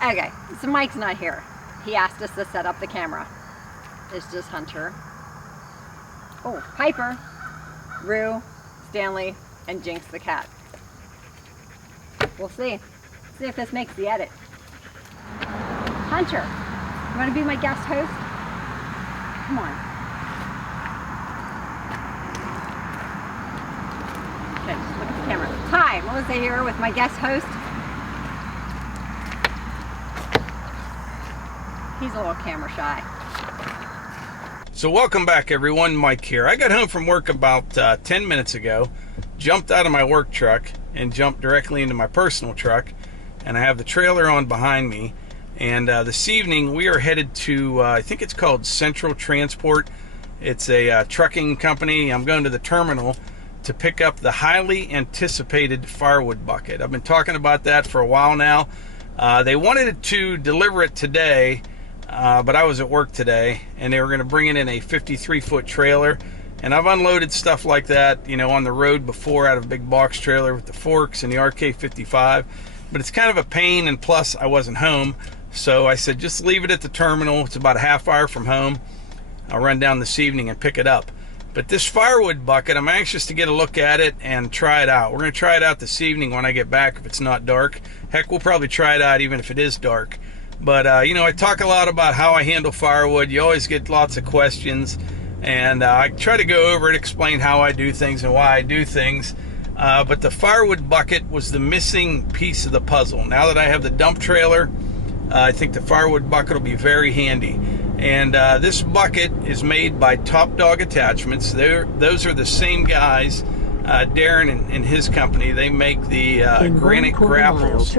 Okay, so Mike's not here. He asked us to set up the camera. It's just Hunter. Oh, Piper, Rue, Stanley, and Jinx the cat. We'll see. See if this makes the edit. Hunter, you want to be my guest host? Come on. Okay, just look at the camera. Hi, Melissa here with my guest host. He's a little camera shy. So welcome back everyone, Mike here. I got home from work about 10 minutes ago, jumped out of my work truck and jumped directly into my personal truck, and I have the trailer on behind me. And this evening we are headed to, I think it's called Central Transport. It's a trucking company. I'm going to the terminal to pick up the highly anticipated Firewood Bucket. I've been talking about that for a while now. They wanted to deliver it today, but I was at work today, and they were going to bring it in a 53-foot trailer. And I've unloaded stuff like that, you know, on the road before out of a big box trailer with the forks and the RK55. But it's kind of a pain, and plus I wasn't home. So I said, just leave it at the terminal. It's about a half hour from home. I'll run down this evening and pick it up. But this Firewood Bucket, I'm anxious to get a look at it and try it out. We're going to try it out this evening when I get back if it's not dark. Heck, we'll probably try it out even if it is dark. But, you know, I talk a lot about how I handle firewood. You always get lots of questions. And I try to go over and explain how I do things and why I do things. But the Firewood Bucket was the missing piece of the puzzle. Now that I have the dump trailer, I think the Firewood Bucket will be very handy. And this bucket is made by Top Dog Attachments. Those are the same guys, Darren and his company. They make the Granite Grapples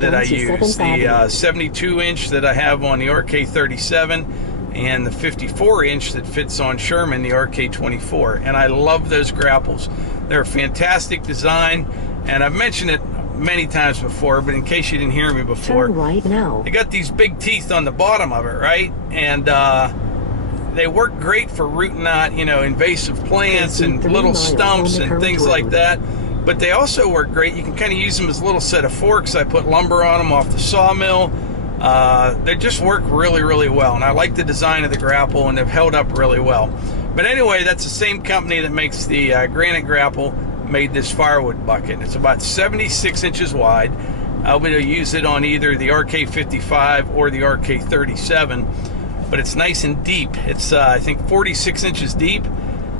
that I use. The 72-inch that I have on the RK37 and the 54-inch that fits on Sherman, the RK24. And I love those grapples. They're a fantastic design, and I've mentioned it many times before, but in case you didn't hear me before, turn right now. They got these big teeth on the bottom of it, right? And they work great for rooting out, you know, invasive plants and little stumps and things like that. But they also work great. You can kind of use them as a little set of forks. I put lumber on them off the Sawmill. They just work really, really well. And I like the design of the grapple, and they've held up really well. But anyway, that's the same company that makes the Granite Grapple made this Firewood Bucket. It's about 76 inches wide. I'll be able to use it on either the RK55 or the RK37, but it's nice and deep. It's I think 46 inches deep,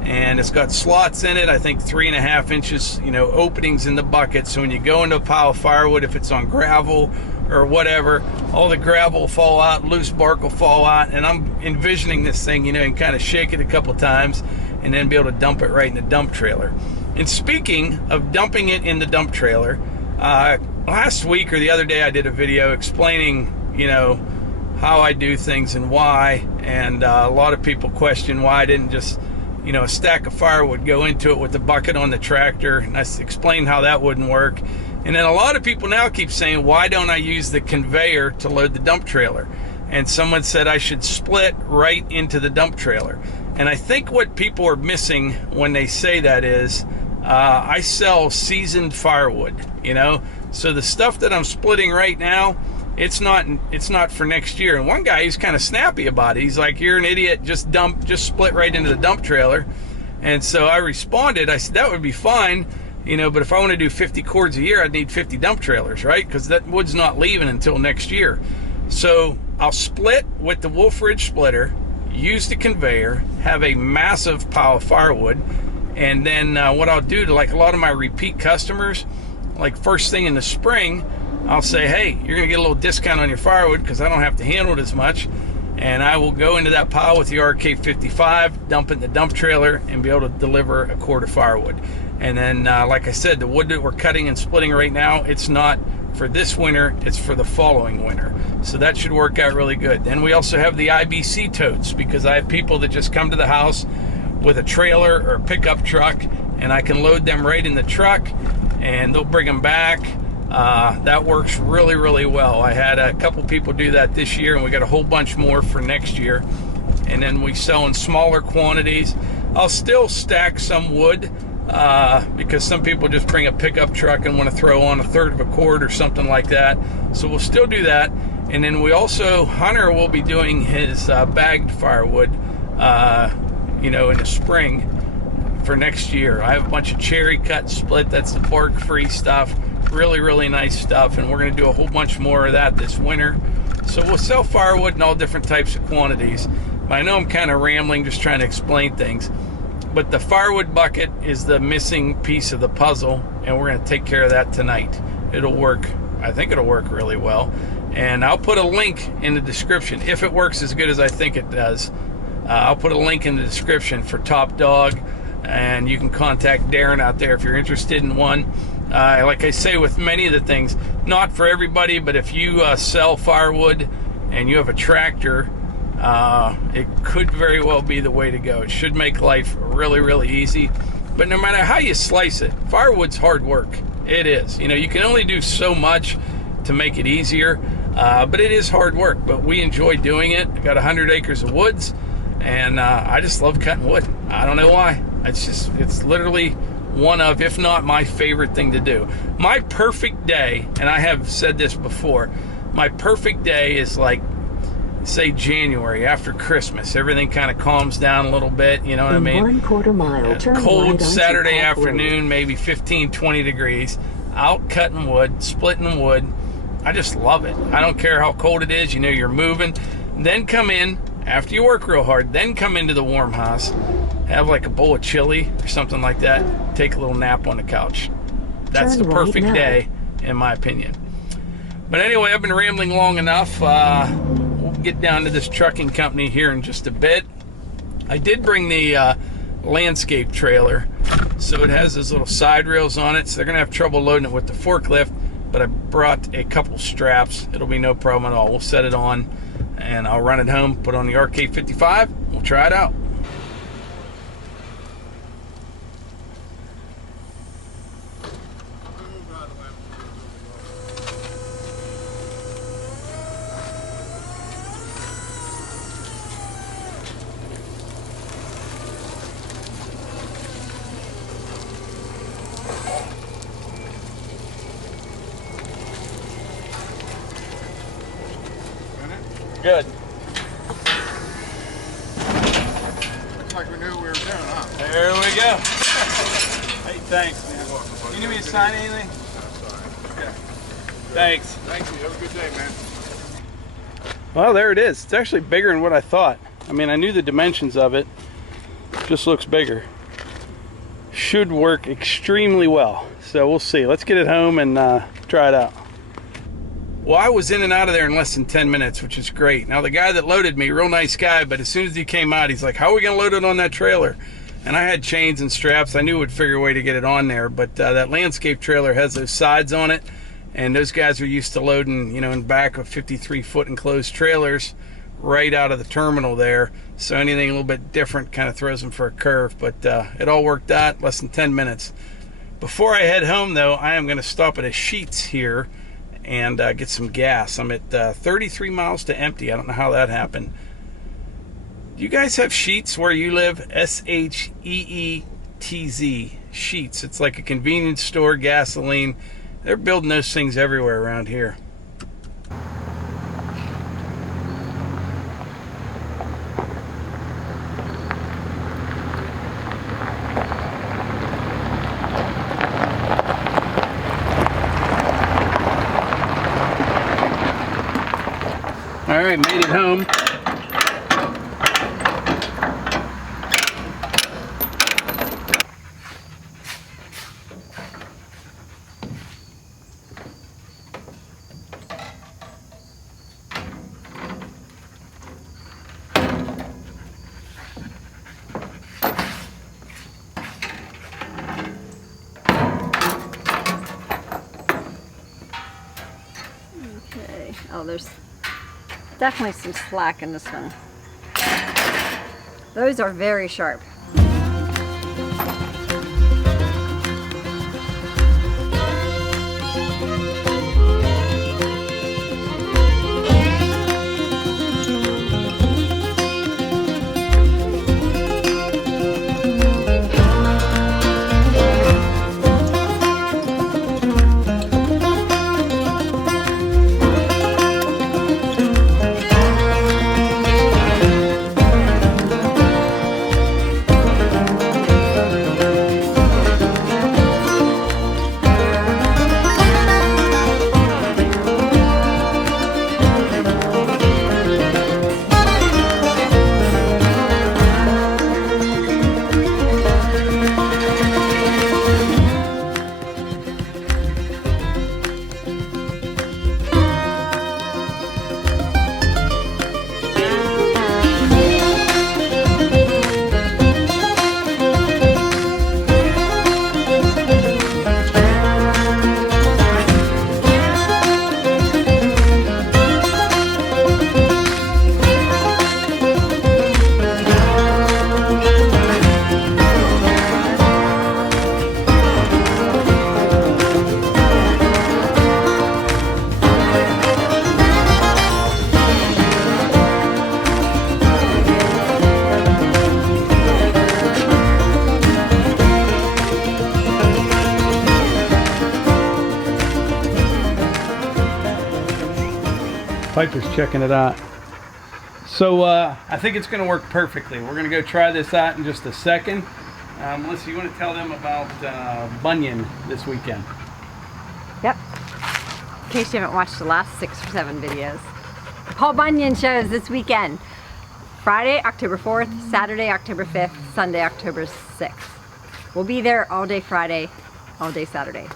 and it's got slots in it. I think 3.5 inches, you know, openings in the bucket. So when you go into a pile of firewood, if it's on gravel or whatever, all the gravel will fall out, loose bark will fall out, and I'm envisioning this thing, you know, and kind of shake it a couple times and then be able to dump it right in the dump trailer. And speaking of dumping it in the dump trailer, last week or the other day I did a video explaining, you know, how I do things and why, and a lot of people question why I didn't just, you know, a stack of firewood go into it with the bucket on the tractor, and I explained how that wouldn't work. And then a lot of people now keep saying, why don't I use the conveyor to load the dump trailer? And someone said I should split right into the dump trailer. And I think what people are missing when they say that is, I sell seasoned firewood, you know, so the stuff that I'm splitting right now, it's not for next year. And one guy, he's kind of snappy about it. He's like, you're an idiot, just split right into the dump trailer. And so I responded, I said, that would be fine, you know, but if I want to do 50 cords a year, I'd need 50 dump trailers, right? Because that wood's not leaving until next year. So I'll split with the Wolfe Ridge splitter, use the conveyor, have a massive pile of firewood. And then what I'll do to, like, a lot of my repeat customers, like first thing in the spring, I'll say, hey, you're going to get a little discount on your firewood because I don't have to handle it as much. And I will go into that pile with the RK55, dump it in the dump trailer, and be able to deliver a cord of firewood. And then, like I said, the wood that we're cutting and splitting right now, it's not for this winter, it's for the following winter. So that should work out really good. Then we also have the IBC totes, because I have people that just come to the house with a trailer or a pickup truck, and I can load them right in the truck and they'll bring them back. That works really, really well. I had a couple people do that this year, and we got a whole bunch more for next year. And then we sell in smaller quantities. I'll still stack some wood because some people just bring a pickup truck and want to throw on 1/3 of a cord or something like that. So we'll still do that. And then we also, Hunter will be doing his bagged firewood, in the spring for next year. I have a bunch of cherry cut split. That's the bark free stuff. Really, really nice stuff. And we're going to do a whole bunch more of that this winter. So we'll sell firewood in all different types of quantities. I know I'm kind of rambling, just trying to explain things. But the firewood bucket is the missing piece of the puzzle, and we're going to take care of that tonight. It'll work. I think it'll work really well. And I'll put a link in the description. If it works as good as I think it does, I'll put a link in the description for Top Dog, and you can contact Darren out there if you're interested in one. Like I say with many of the things, not for everybody, but if you sell firewood and you have a tractor, it could very well be the way to go. It should make life really, really easy. But no matter how you slice it, firewood's hard work. It is. You can only do so much to make it easier, but it is hard work. But we enjoy doing it. I got 100 acres of woods, and I just love cutting wood. I don't know why. It's literally one of, if not my favorite thing to do. My perfect day, and I have said this before, my perfect day is like, say, January after Christmas. Everything kind of calms down a little bit, you know what I mean? 1/4 mile, turn cold right Saturday onto Park afternoon, Road. maybe 15, 20 degrees, out cutting wood, splitting wood. I just love it. I don't care how cold it is. You're moving. Then come in, after you work real hard, then come into the warm house, have like a bowl of chili or something like that, take a little nap on the couch. That's Turn the right perfect now. day, in my opinion. But anyway, I've been rambling long enough. We'll get down to this trucking company here in just a bit. I did bring the landscape trailer, so it has those little side rails on it, so they're gonna have trouble loading it with the forklift, but I brought a couple straps. It'll be no problem at all. We'll set it on and I'll run it home, put on the RK55, we'll try it out. Good. Looks like we knew what we were doing, huh? There we go. Hey, thanks, man. You need me to sign anything? Okay. Thanks. Thank you. Have a good day, man. Well, there it is. It's actually bigger than what I thought. I mean, I knew the dimensions of it. Just looks bigger. Should work extremely well. So we'll see. Let's get it home and try it out. Well, I was in and out of there in less than 10 minutes, which is great. Now, the guy that loaded me, real nice guy, but as soon as he came out, he's like, how are we going to load it on that trailer? And I had chains and straps. I knew we'd figure a way to get it on there, but that landscape trailer has those sides on it, and those guys are used to loading, in back of 53-foot enclosed trailers right out of the terminal there. So anything a little bit different kind of throws them for a curve, but it all worked out, less than 10 minutes. Before I head home, though, I am going to stop at a Sheetz here and get some gas. I'm at 33 miles to empty. I don't know how that happened. Do you guys have Sheetz where you live? S-H-E-E-T-Z, Sheetz. It's like a convenience store, gasoline. They're building those things everywhere around here. All right, made it home. Okay. Oh, there's definitely some slack in this one. Those are very sharp. Piper's checking it out. So I think it's going to work perfectly. We're going to go try this out in just a second. Melissa, you want to tell them about Bunyan this weekend? Yep. In case you haven't watched the last 6 or 7 videos. Paul Bunyan shows this weekend. Friday, October 4th, Saturday, October 5th, Sunday, October 6th. We'll be there all day Friday, all day Saturday.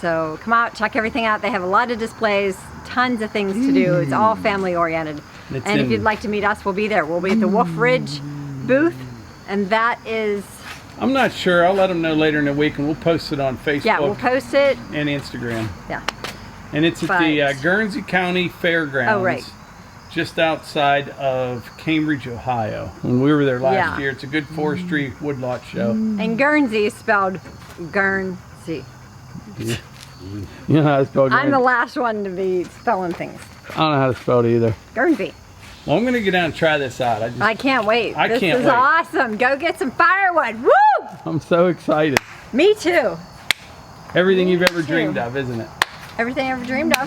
So come out, check everything out. They have a lot of displays, tons of things to do. It's all family oriented. And if you'd like to meet us, we'll be there. We'll be at the Wolfe Ridge booth, and that is... I'm not sure. I'll let them know later in the week, and we'll post it on Facebook. Yeah, we'll post it. And Instagram. Yeah. And it's at the Guernsey County Fairgrounds. Oh, right. Just outside of Cambridge, Ohio. When we were there last year, it's a good forestry woodlot show. And Guernsey is spelled Guernsey. Yeah. You know how to spell Guernsey? I'm the last one to be spelling things. I don't know how to spell it either. Guernsey. Well, I'm going to get down and try this out. I can't wait. This is awesome. Go get some firewood. Woo! I'm so excited. Me too. Everything you've ever dreamed of, isn't it? Everything I ever dreamed of.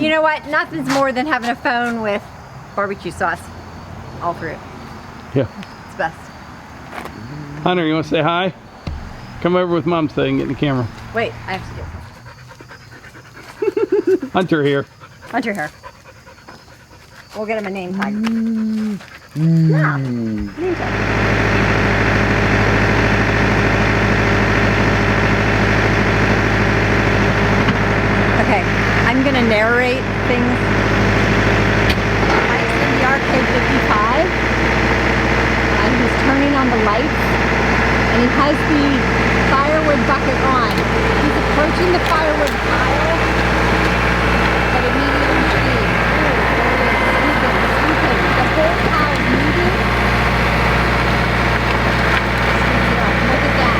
You know what? Nothing's more than having a phone with barbecue sauce all through it. Yeah. It's best. Hunter, you want to say hi? Come over with Mom so they can get in the camera. Wait, I have to do it. Hunter here. Hunter here. We'll get him a name tag. Yeah, name tag. Okay, I'm gonna narrate things. Mike's in the arcade 55, and he's turning on the lights, and he has the firewood bucket on. He's approaching the firewood pile, but immediately scooping. The whole pile is moving. Look at that.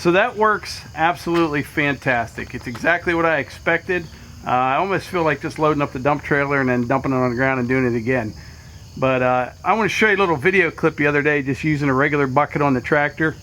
So that works absolutely fantastic. It's exactly what I expected. I almost feel like just loading up the dump trailer and then dumping it on the ground and doing it again. But I want to show you a little video clip the other day just using a regular bucket on the tractor.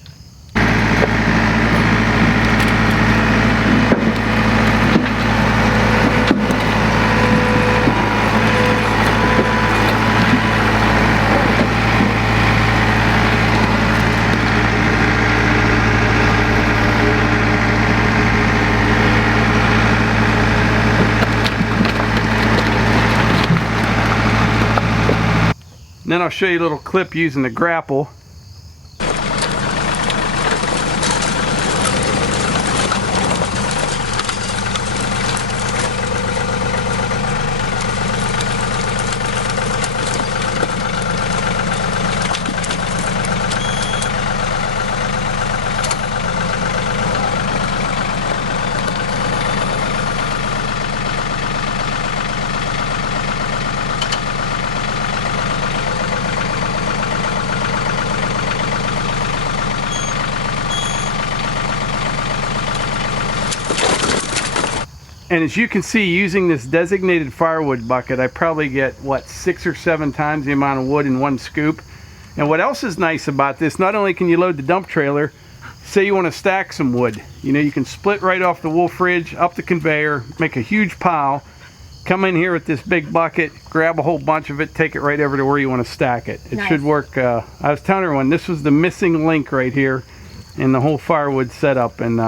And then I'll show you a little clip using the Grapple. And as you can see, using this designated firewood bucket, I probably get, what, 6 or 7 times the amount of wood in one scoop. And what else is nice about this, not only can you load the dump trailer, say you want to stack some wood. You know, you can split right off the Wolfe Ridge, up the conveyor, make a huge pile, come in here with this big bucket, grab a whole bunch of it, take it right over to where you want to stack it. It should work. I was telling everyone, this was the missing link right here in the whole firewood setup, and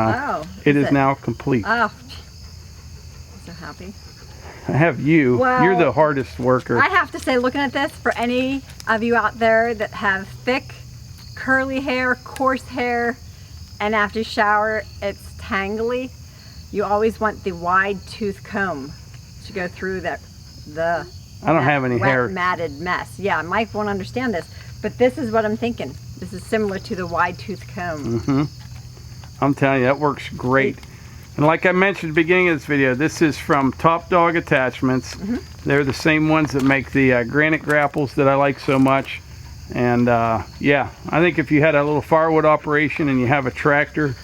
it is now complete. Oh. So happy. I have you. Well, you're the hardest worker. I have to say, looking at this, for any of you out there that have thick, curly hair, coarse hair, and after shower it's tangly, you always want the wide tooth comb to go through the I don't have any wet, hair. matted mess. Yeah, Mike won't understand this, but this is what I'm thinking. This is similar to the wide tooth comb. I'm telling you, that works great. And like I mentioned at the beginning of this video, this is from Top Dog Attachments. They're the same ones that make the Granite grapples that I like so much. And yeah, I think if you had a little firewood operation and you have a tractor,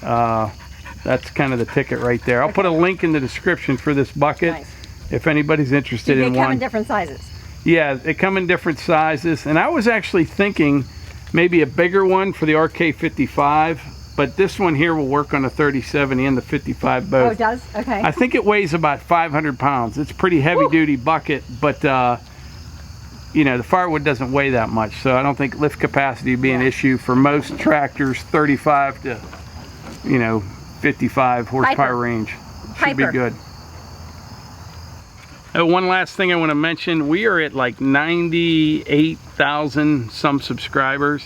that's kind of the ticket right there. I'll put a link in the description for this bucket. Nice. If anybody's interested in one. They come in different sizes. Yeah, they come in different sizes. And I was actually thinking maybe a bigger one for the RK55. But this one here will work on the 37 and the 55 both. Oh, it does? Okay. I think it weighs about 500 pounds. It's a pretty heavy duty bucket, but you know, the firewood doesn't weigh that much, so I don't think lift capacity would be an issue for most tractors. 35 to, you know, 55 horsepower range should be good. Oh, one last thing I want to mention, we are at like 98,000 some subscribers,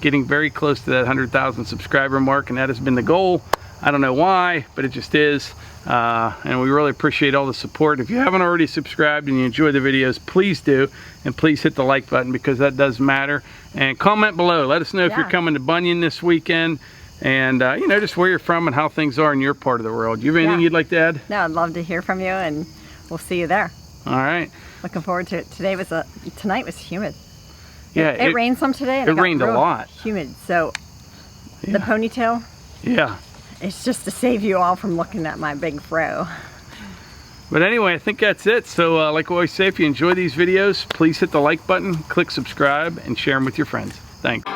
getting very close to that 100,000 subscriber mark, and that has been the goal. I don't know why, but it just is, and we really appreciate all the support. If you haven't already subscribed and you enjoy the videos, please do, and please hit the like button because that does matter. And comment below, let us know if you're coming to Bunyan this weekend, and you know, just where you're from and how things are in your part of the world. Do you have anything you'd like to add? No, I'd love to hear from you, and we'll see you there. All right. Looking forward to it. Tonight was humid. Yeah, it rained some today, and it rained a lot. Humid, so the ponytail. Yeah. It's just to save you all from looking at my big fro. But anyway, I think that's it. So like I always say, if you enjoy these videos, please hit the like button, click subscribe, and share them with your friends. Thanks.